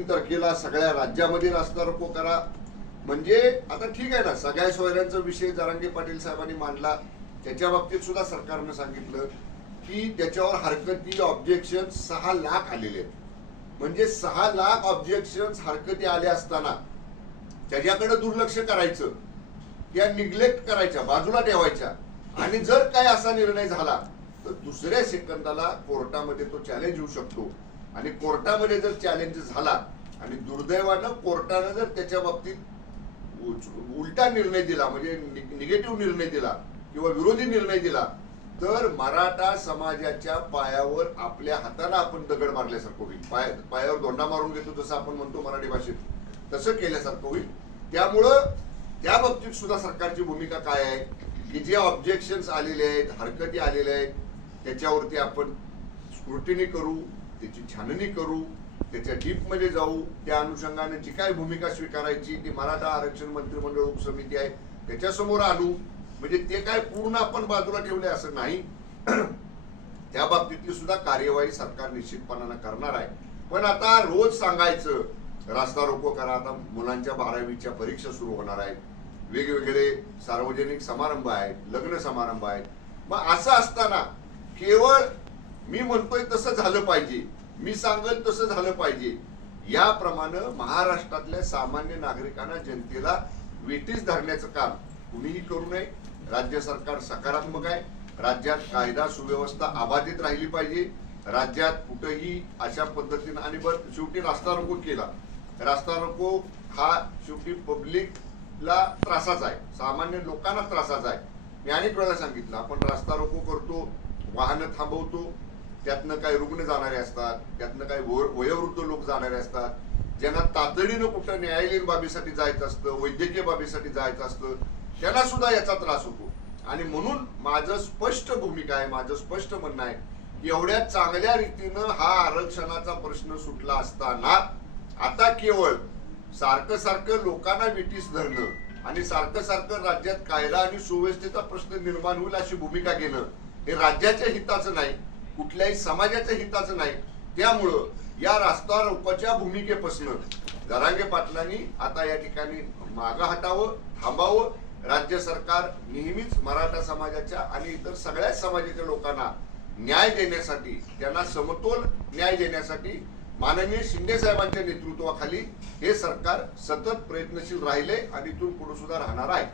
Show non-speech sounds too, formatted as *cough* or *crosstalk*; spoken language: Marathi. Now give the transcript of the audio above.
तीन तारखेला सगळ्या राज्यामध्ये रास्ता रोको करा. म्हणजे आता ठीक आहे ना सगळ्या सोयऱ्यांचा विषय जरांगे पाटील साहेबांनी मांडला. त्याच्या बाबतीत सुद्धा सरकारनं सांगितलं की त्याच्यावर हरकती ऑब्जेक्शन सहा लाख आलेले आहेत. म्हणजे सहा लाख ऑब्जेक्शन हरकती आले असताना त्याच्याकडे दुर्लक्ष करायचं त्या निग्लेक्ट करायच्या बाजूला ठेवायच्या. आणि जर काय असा निर्णय झाला तर दुसऱ्या सेकंदाला कोर्टामध्ये तो चॅलेंज होऊ शकतो. आणि कोर्टामध्ये जर चॅलेंज झाला आणि दुर्दैवानं कोर्टानं जर त्याच्या बाबतीत उलटा निर्णय दिला म्हणजे निगेटिव्ह निर्णय दिला किंवा विरोधी निर्णय दिला तर मराठा समाजाच्या पायावर आपल्या हाताला आपण दगड मारल्यासारखं होईल. पाय पायावर दोंडा मारून घेतो जसं आपण म्हणतो मराठी भाषेत तसं केल्यासारखं होईल. त्यामुळं त्या बाबतीत सुद्धा सरकारची भूमिका काय आहे? की जे ऑब्जेक्शन्स आलेले आहेत हरकती आलेल्या आहेत त्याच्यावरती आपण स्क्रुटिनी करू त्याची छाननी करू त्याच्या डीपमध्ये जाऊ त्या अनुषंगाने जी काय भूमिका स्वीकारायची ती मराठा आरक्षण मंत्रिमंडळ उपसमिती आहे त्याच्यासमोर आणू म्हणजे ते काय पूर्ण आपण बाजूला ठेवले असं नाही. *clears throat* त्या बाबतीतली सुद्धा कार्यवाही सरकार निश्चितपणानं करणार आहे. पण आता रोज सांगायचं रास्ता रोको करा आता मुलांच्या बारावीच्या परीक्षा सुरू होणार आहेत. वेगवेगळे सार्वजनिक समारंभ आहेत लग्न समारंभ आहेत. मग असं असताना केवळ मी म्हणतोय तसं झालं पाहिजे. मी सांगेल तसं झालं पाहिजे. याप्रमाणे महाराष्ट्रातल्या सामान्य नागरिकांना जनतेला वेटीस धरण्याचं काम कुणीही करू नये. राज्य सरकार सकारात्मक आहे. राज्यात कायदा सुव्यवस्था अबाधित राहिली पाहिजे. राज्यात कुठेही अशा पद्धतीनं आणि बरं शेवटी रास्ता रोको केला. रास्ता रोको हा शेवटी पब्लिकला त्रासाचा आहे. सामान्य लोकांना त्रासाचा आहे. मी अनेक वेळा सांगितलं आपण रास्ता रोको करतो वाहनं थांबवतो त्यातनं काही रुग्ण जाणारे असतात त्यातनं काही वयोवृद्ध लोक जाणारे असतात. ज्यांना तातडीनं कुठं न्यायालयीन बाबीसाठी जायचं असतं वैद्यकीय बाबीसाठी जायचं असतं त्यांना सुद्धा याचा त्रास होतो. आणि म्हणून माझं स्पष्ट भूमिका आहे माझं स्पष्ट म्हणणं आहे की एवढ्या चांगल्या रीतीनं हा आरक्षणाचा प्रश्न सुटला असताना आता केवळ सारखं सारखं लोकांना विटीस धरणं आणि सारखं सारखं राज्यात कायदा आणि सुव्यवस्थेचा प्रश्न निर्माण होईल अशी भूमिका घेणं हे राज्याच्या हिताचं नाही कुठल्याही समाजाच्या हिताचं नाही. त्यामुळं या रास्ता रोकोच्या भूमिकेपासून जरांगे पाटलांनी आता या ठिकाणी मागं हटावं थांबावं. राज्य सरकार नेहमीच मराठा समाजाच्या आणि इतर सगळ्याच समाजाच्या लोकांना न्याय देण्यासाठी त्यांना समतोल न्याय देण्यासाठी माननीय शिंदे साहेबांच्या नेतृत्वाखाली हे सरकार सतत प्रयत्नशील राहिले आणि इथून पुढे सुद्धा राहणार आहे.